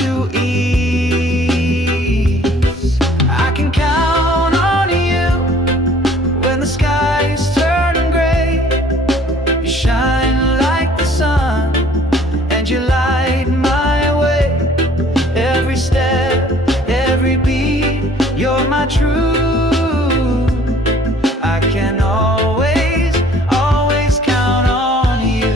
to ease. I can count on you when the skies turn gray. You shine like the sun and you light my way. Every step, every beat, you're my truth. I can always, always count on you.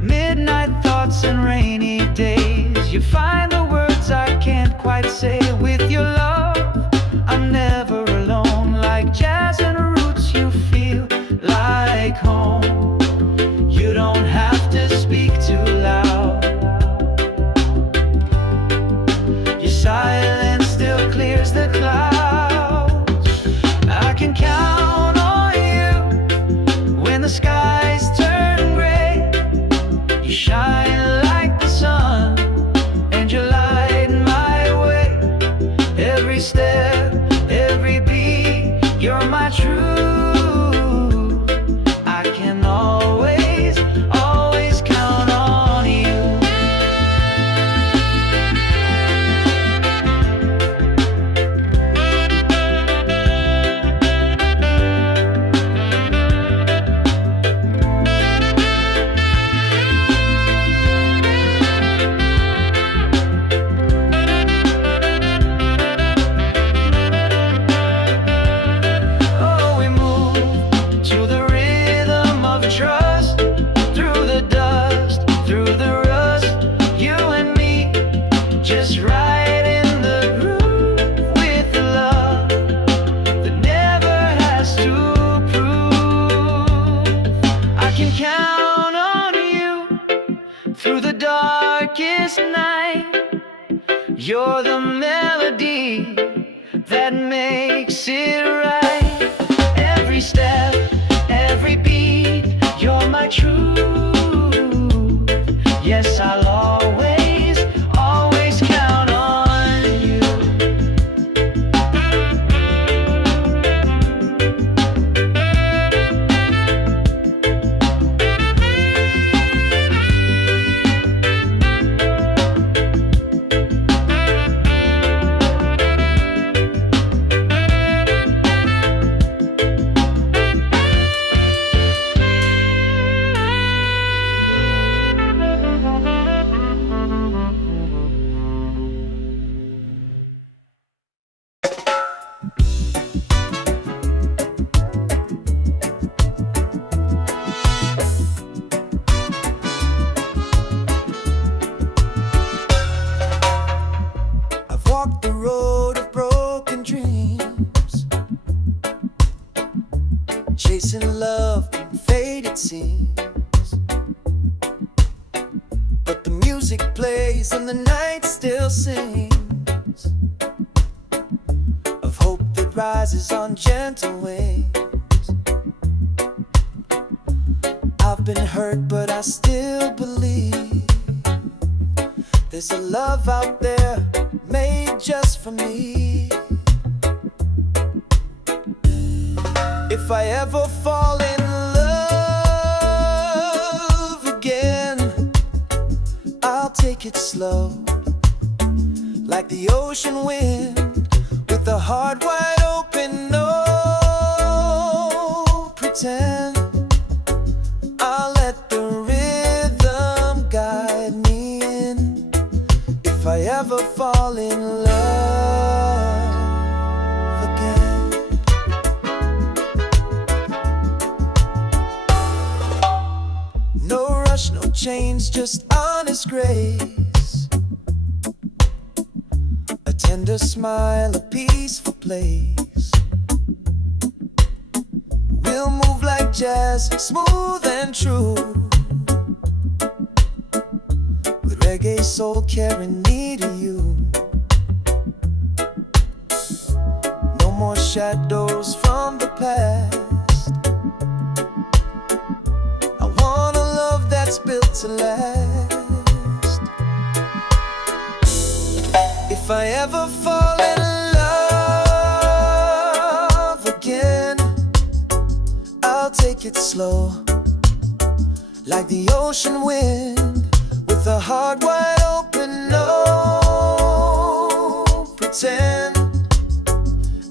Midnight thoughts and rainy days, you find the words I can't quite say. With your love, I'm never alone. Like jazz and roots, you feel like home. You don't have to speak too loud. Your silence still clears the clouds. I can count on you when the skies turn gray. You shine like the sun and you light my way. Every step, every beat, you're my truth. I can always, always count on you. Oh, we move to the rhythm of trust, through the dust, through the rust. You and me, just right in the groove, with the love that never has to prove. I can count on you through the darkest night. You're the melody that makes it right. Every step, every beat, you're my truth. Yes, I'll always, always count on you. I've walked the road of broken dreams, chasing love in faded scenes. But the music plays and the night still sings of hope that rises on gentle wings. I've been hurt, but I still believe there's a love out there made just for me. If I ever fall in love again, I'll take it slow, like the ocean wind, with the heart wide open, no pretend. I'll let the rhythm guide me in. If I ever fall in love again. No rush, no change, just honest grace. A tender smile, a peaceful place. We'll move like jazz, smooth and true, with reggae soul carrying me to you. No more shadows from the past. I want a love that's built to last. If I ever fall in love again, I'll take it slow, like the ocean wind, with a heart wide open. No pretend,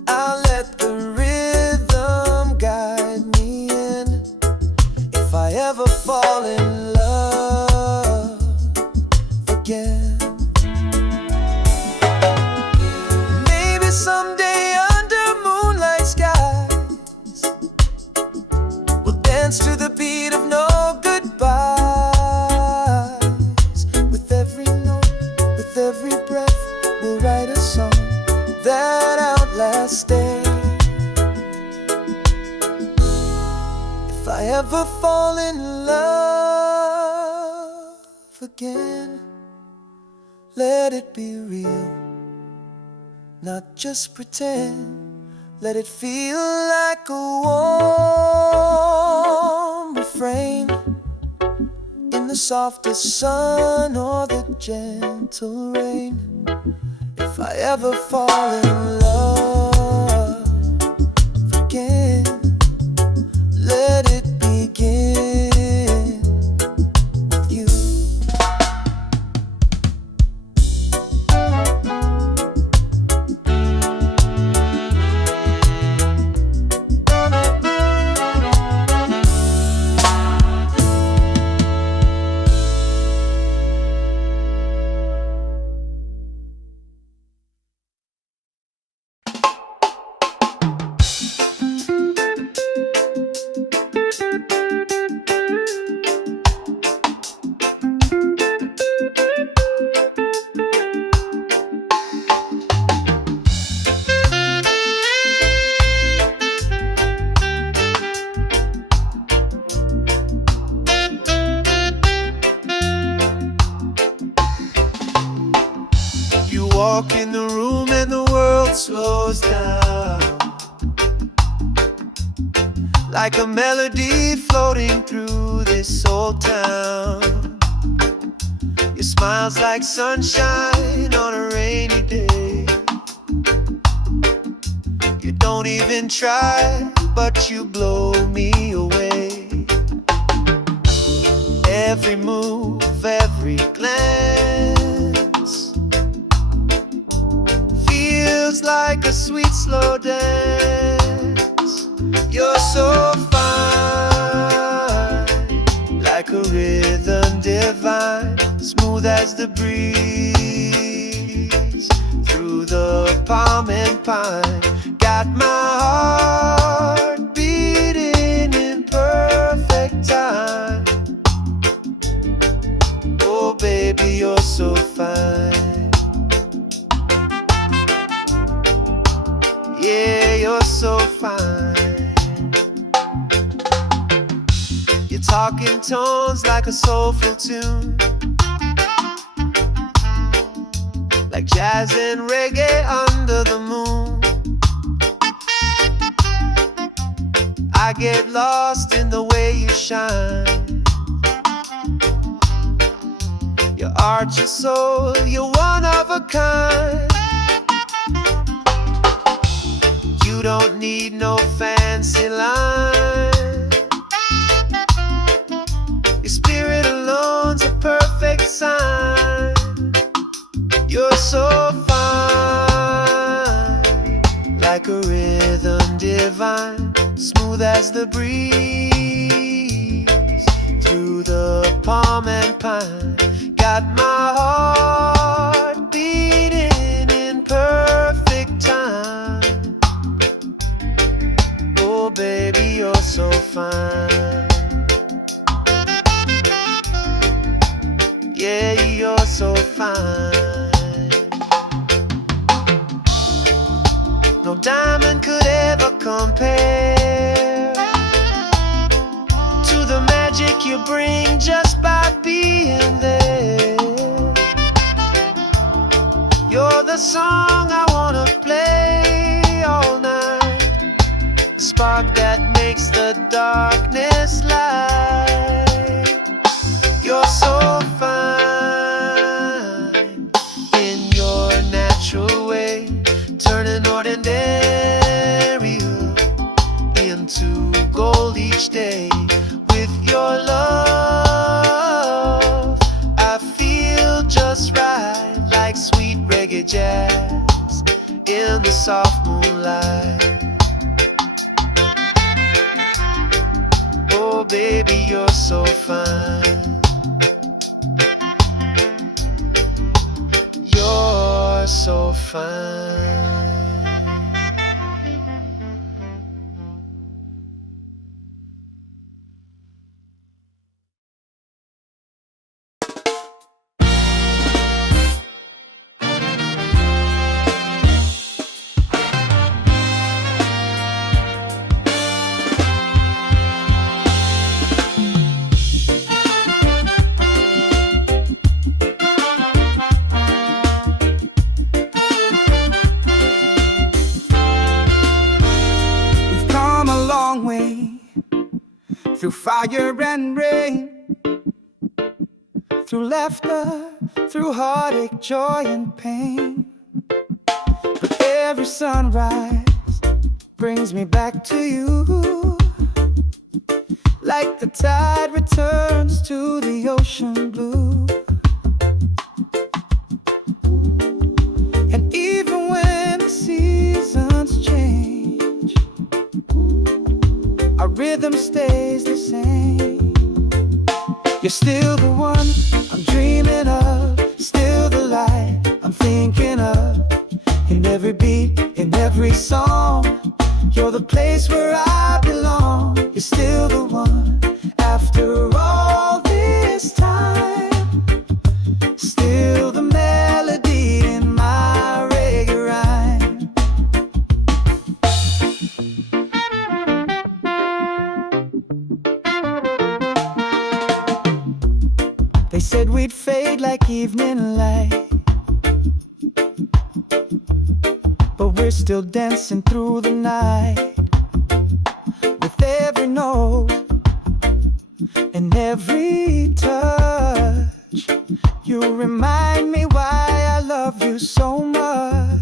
I'll let the rhythm guide me in. If I ever fall in love again, maybe someday under moonlight skies, we'll dance to the beat of no goodbyes. With every note, with every breath, we'll write a song that outlasts day. If I ever fall in love again, let it be real, not just pretend. Let it feel like a warm refrain in the softest sun or the gentle rain. If I ever fall in love again, let it begin with you. You walk in the room and the world slows down, like a melody floating through this old town. Your smile's like sunshine on a rainy day. You don't even try, but you blow me away. Every move, every glance feels like a sweet slow dance. You're so fine, like a rhythm divine, smooth as the breeze through the palm and pine. Got my heart beating in perfect time. Oh baby, you're so fine. Yeah, you're so fine. You're talking tones like a soulful tune, like jazz and reggae under the moon. I get lost in the way you shine. Your art, your soul, you're one of a kind. You don't need no fancy line. Your spirit alone's a perfect sign. You're so fine, like a rhythm divine, smooth as the breeze through the palm and pine. Got my heart beating in perfect time. Oh baby, you're so fine. Yeah, you're so fine. No diamond could ever compare to the magic you bring just by being there. You're the song I wanna play all night, the spark that makes the darkness light. You're so fine in your natural way, turning ordinary into gold each day with your love. soft moonlight. Oh baby, you're so fine. You're so fine. Through fire and rain, through laughter, through heartache, joy and pain. But every sunrise brings me back to you, like the tide returns to the ocean blue. And even when the seasons change, our rhythm stays the same. You're still the one I'm dreaming of, still the light I'm thinking of. In every beat, in every song, you're the place where I belong. You're still the one after all this time, still the melody in my reggae rhyme. They said we'd fade like evening light, but we're still dancing through the night. With every note and every touch, you remind me why I love you so much.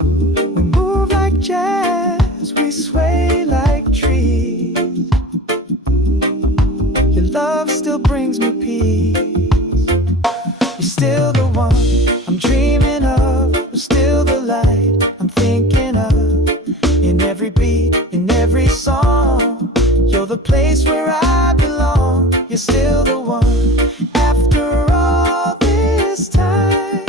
We move like jazz, we sway like trees. Your love still brings me peace. You're still the one I'm dreaming of, you're still the light I'm thinking of. In every beat, in every song, you're the place where I belong. You're still the one after all this time,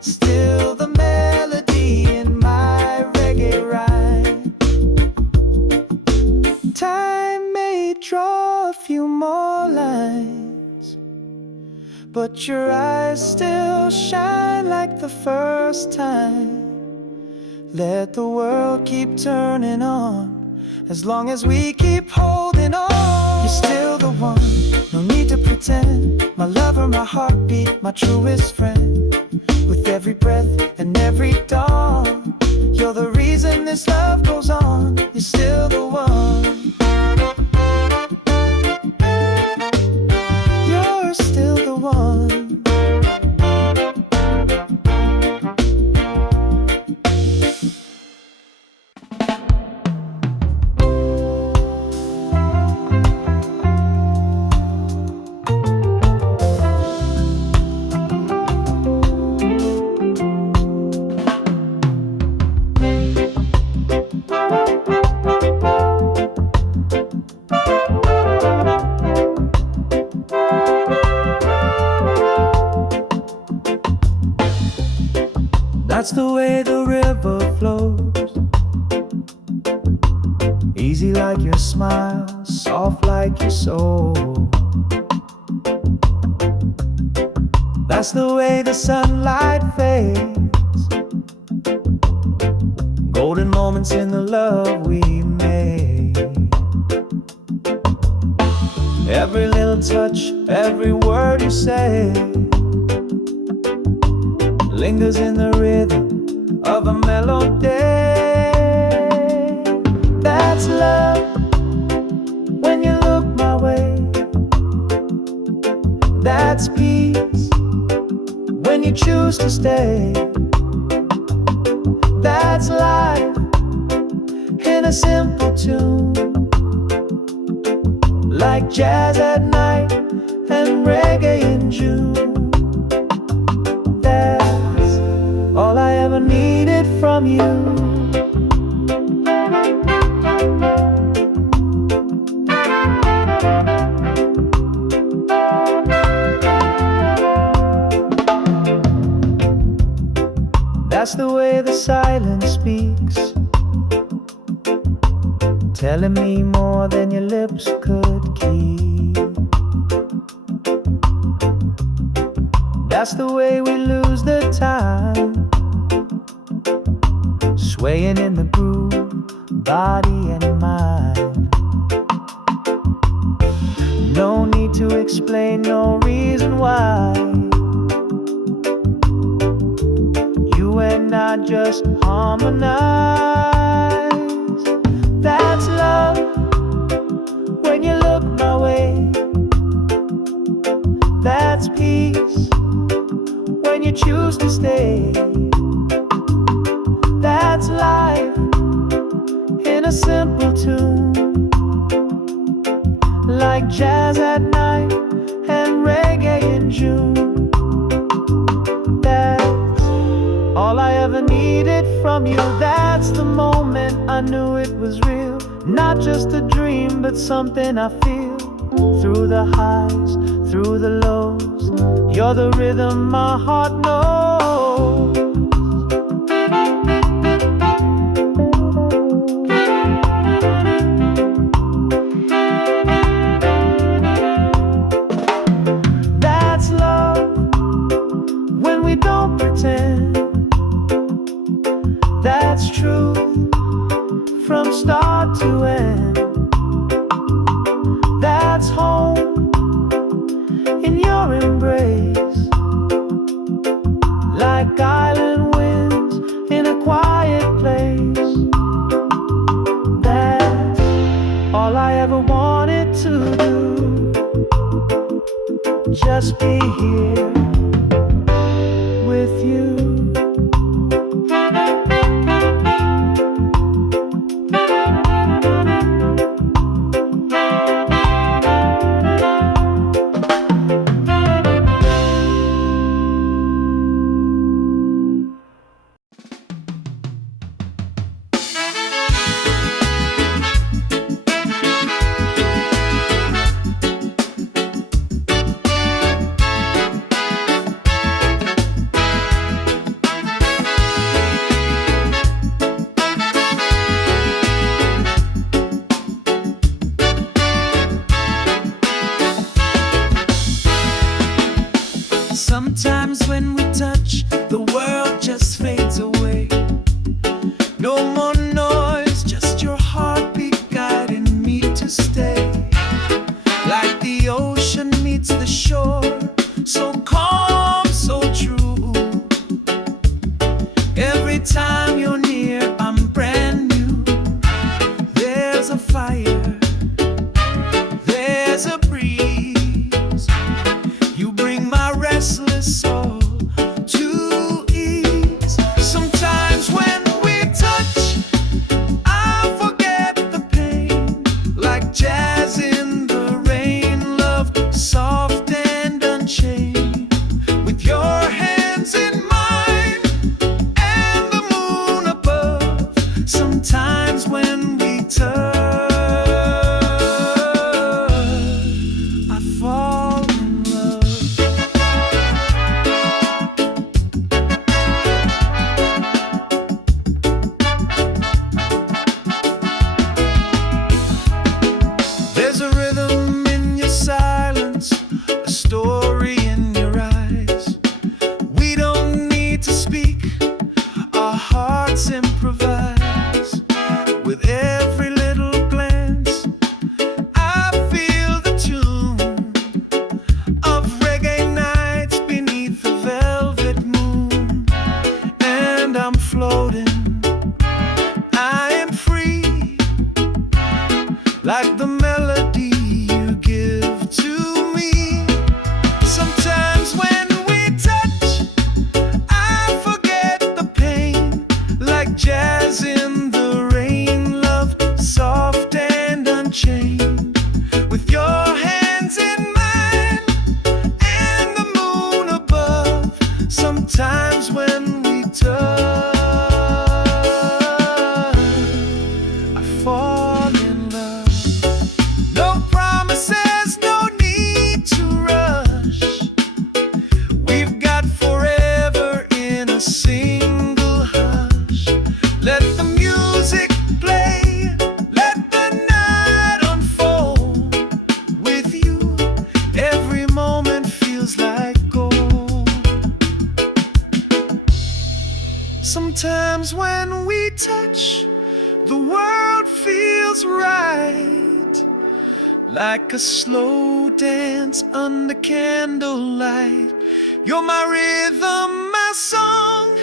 still the melody in my reggae rhyme. Time may draw a few more lines, but your eyes still shine like the first time. Let the world keep turning on, as long as we keep holding on. You're still the one, no need to pretend. My lover, my heartbeat, my truest friend. With every breath and every dawn, you're the reason this love goes on. You're still the one. You're still the one. That's the way the river flows, easy like your smile, soft like your soul. That's the way the sunlight fades, golden moments in the love we made. Every little touch, every word you say lingers in the rhythm of a melody. That's love when you look my way. That's peace when you choose to stay. That's life in a simple tune, like jazz at night and reggae in June. That's from you. That's the way the silence speaks, telling me more than your lips could keep. That's the way we lose the time, swaying in the groove, body and mind. No need to explain, no reason why. You and I just harmonize. That's love when you look my way. That's peace when you choose to stay. That's life in a simple tune, like jazz at night and reggae in June. All I ever needed from you. That's the moment I knew it was real. Not just a dream, but something I feel. Through the highs, through the lows, you're the rhythm my heart knows. That's love when we don't pretend. That's truth from start to end. That's home in your embrace, like island winds in a quiet place. That's all I ever wanted to do, just be here with you. Sometimes when we touch, the world just fades away. No more noise, just your heartbeat guiding me to stay. Like the ocean meets the shore, so calm, so true. Every time you're near, I'm brand new. There's a fire, there's a breeze. You bring my restless soul to ease. Sometimes when we touch, I forget the pain. Like jazz in the rain, love soft and unchained. With your hands in mine and the moon above. Sometimes when we touch, I fall in love. There's a rhythm in your silence, a story in your eyes. We don't need to speak, our hearts improvise. With every little glance, I feel the tune of reggae nights beneath the velvet moon. And I'm floating, I am free, like the melody you give to me. Sometimes when we touch, I forget the pain. Like jazz in the rain, love soft and unchained. With your hands in mine and the moon above. Sometimes when we touch, Sometimes when we touch, the world feels right, like a slow dance under candlelight. You're my rhythm, my song,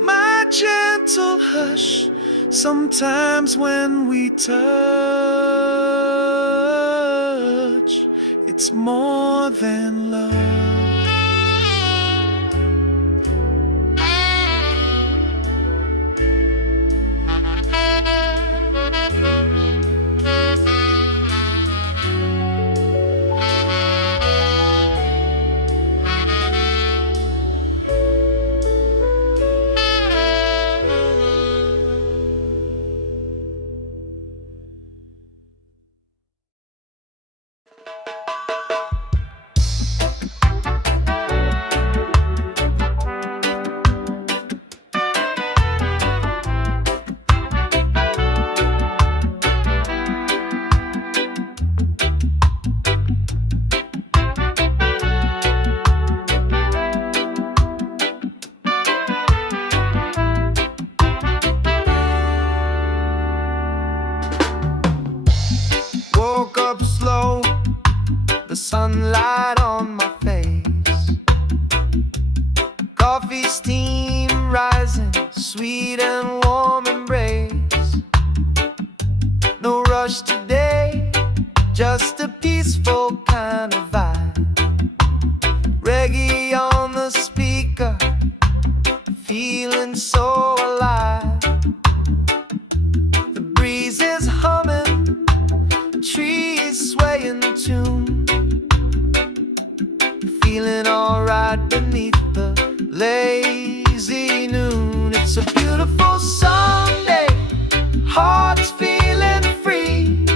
my gentle hush. Sometimes when we touch, it's more than love. Woke up slow, the sunlight on my face, coffee steam rising, sweet and warm embrace. No rush today, just a peaceful kind of vibe. Reggae on the speaker, feeling so alive. The breeze is humming, trees sway in tune, feeling alright beneath the lazy noon. It's a beautiful Sunday, hearts feeling free,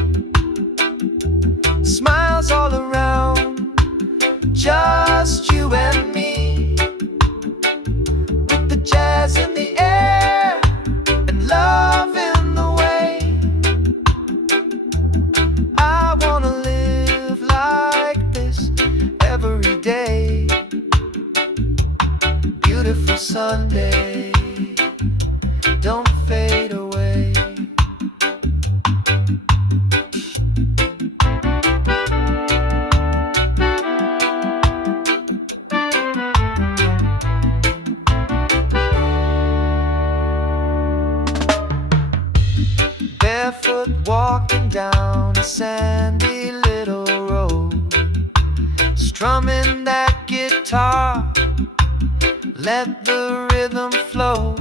smiles all around, just you and me, with the jazz in the air and love in the way. I wanna live like this every day. Beautiful Sunday, don't fade away. Barefoot walking down a sandy little road, strumming that guitar, let the rhythm flow.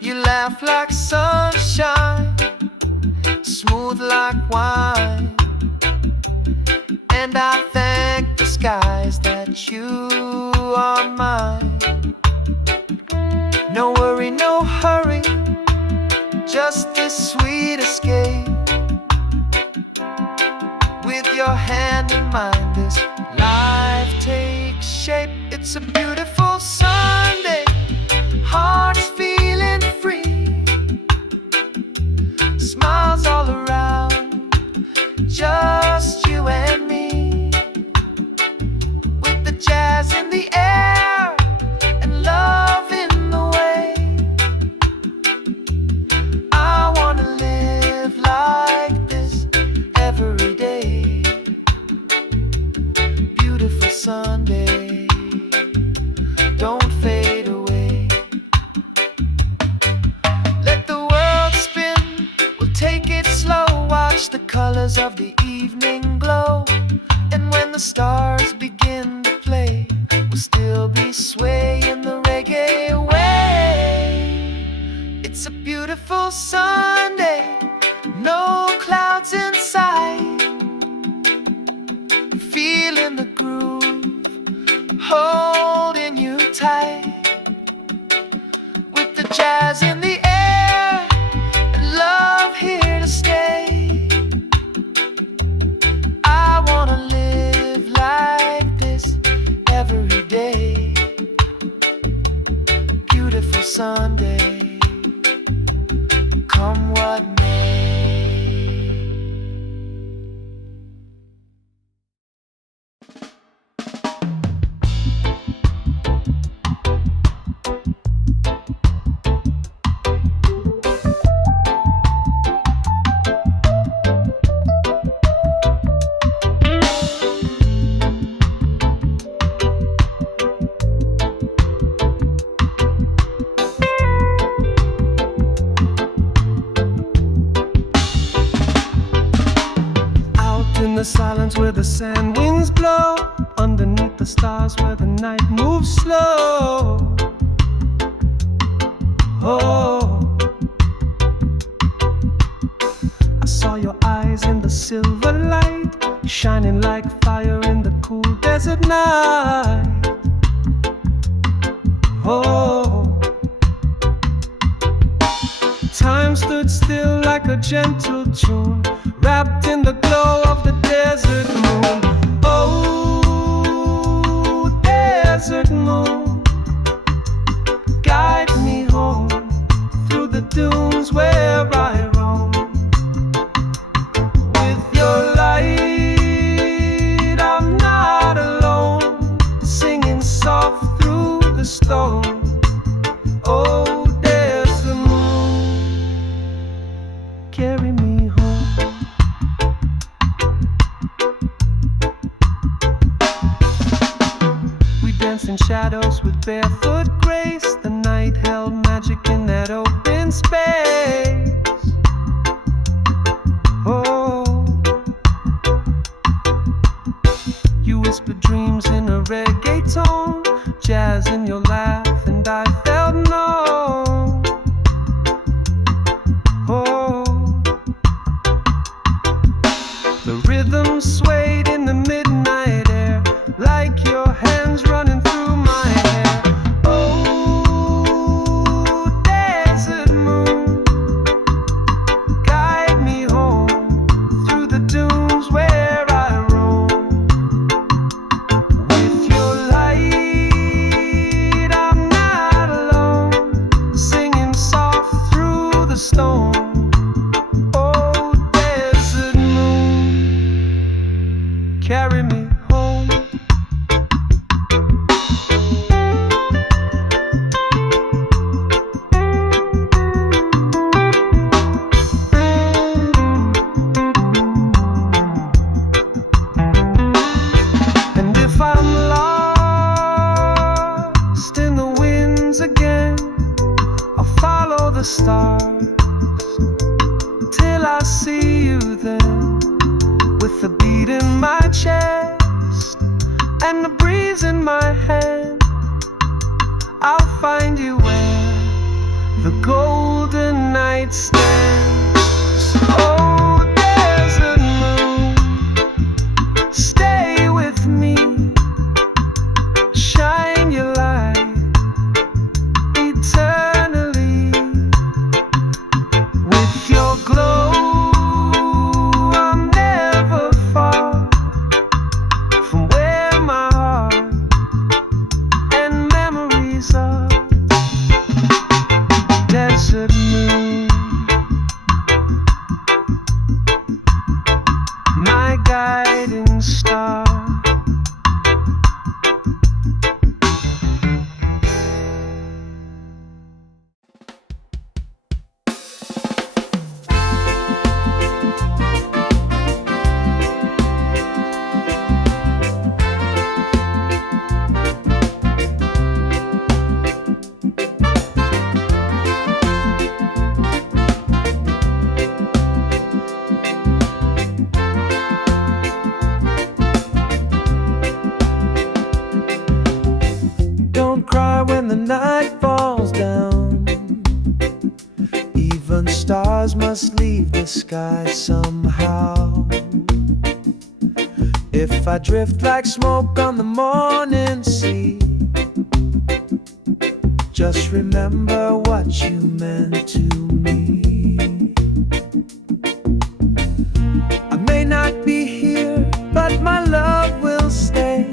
You laugh like sunshine, smooth like wine, and I thank the skies that you are mine. No worry, no hurry, just this sweet escape. With your hand in mine, this life takes shape. It's a beautiful Sunday, hearts feeling free, smiles all around, just you and me, with the jazz in the air and love in the way. I wanna live like this every day. Beautiful Sunday, don't fade away. Let the world spin, we'll take it slow. Watch the colors of the evening glow, and when the stars begin to play, we'll still be swaying the reggae way. It's a beautiful Sunday, no clouds in sight, feeling the groove, holding you tight, with the jazz in the air and love here to stay. I wanna live like this every day. Beautiful Sunday, come what may. silence where the sand winds blow, underneath the stars where the night moves slow. Oh, I saw your eyes in the silver light, shining like fire in the cool desert night. Oh, time stood still like a gentle tune, wrapped in the glow of the desert moon. Oh, desert moon, guide me home through the dunes where I roam. With your light, I'm not alone, singing soft through the stone. Oh, desert moon, carry me home. We danced in shadows with barefoot grace. The night held magic in that open space. Oh, you whispered dreams in a reggae tone, jazz in your laugh, and I felt known. Oh, the rhythm swayed in the midnight air, like your hands running through my hair. Oh, desert moon, guide me home through the dunes where I roam. With your light, I'm not alone, singing soft through the stone. Oh, desert moon, carry me home. And if I'm lost in the winds again, I'll follow the stars till I see you then, with the beat in my chest and the breeze in my hand. I'll find you where the golden night stands. Oh, desert moon, stay with me, shine your light eternally. With your glow, I'm never far from where my heart and memories are. Desert moon, my guiding star. Don't cry when the night falls down. Even stars must leave the sky somehow. If I drift like smoke on the morning sea, just remember what you meant to me. I may not be here, but my love will stay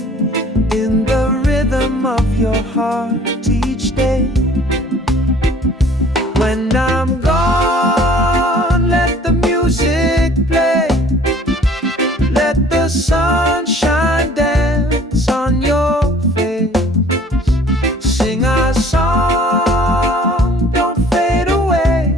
in the rhythm of your heart each day. When I'm gone, let the music play, let the sunshine dance on your face. Sing our song, don't fade away,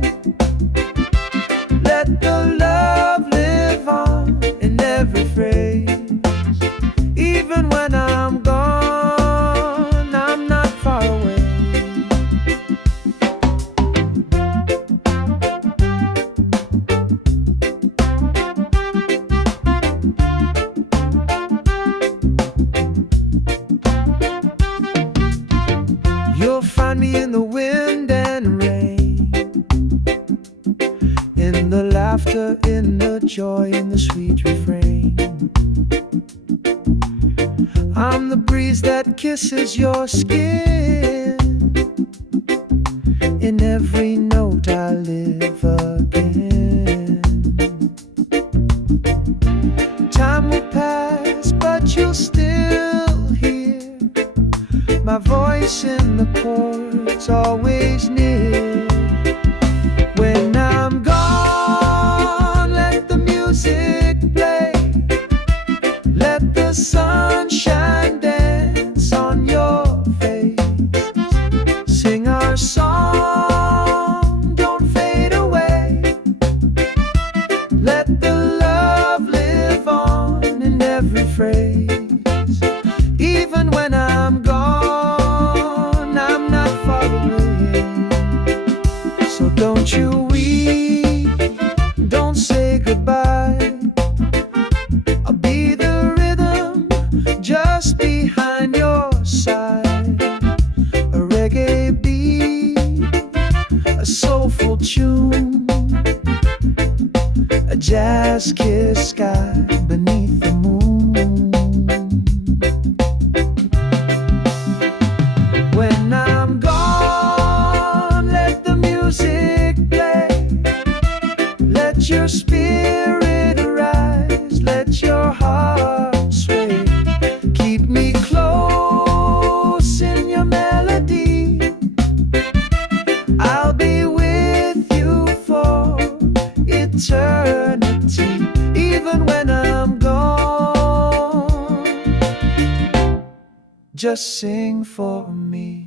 laughter, in the joy, in the sweet refrain. I'm the breeze that kisses your skin. In every note I live again. Time will pass, but you'll still hear my voice in the chords, always near. When I'm gone, let the music play. Let the sunshine dance on your face. Sing our song, don't fade away. Let the love live on in every phrase. Even when I'm gone, I'm not far away. So don't you weep, don't say goodbye. I'll be the rhythm just behind your side. A reggae beat, a soulful tune, a jazz kiss sky beneath the moon. When I'm gone, let the music play. Let your spirit arise, let your heart sway. Keep me close in your melody. I'll be with you for eternity. Even when I'm gone, just sing for me.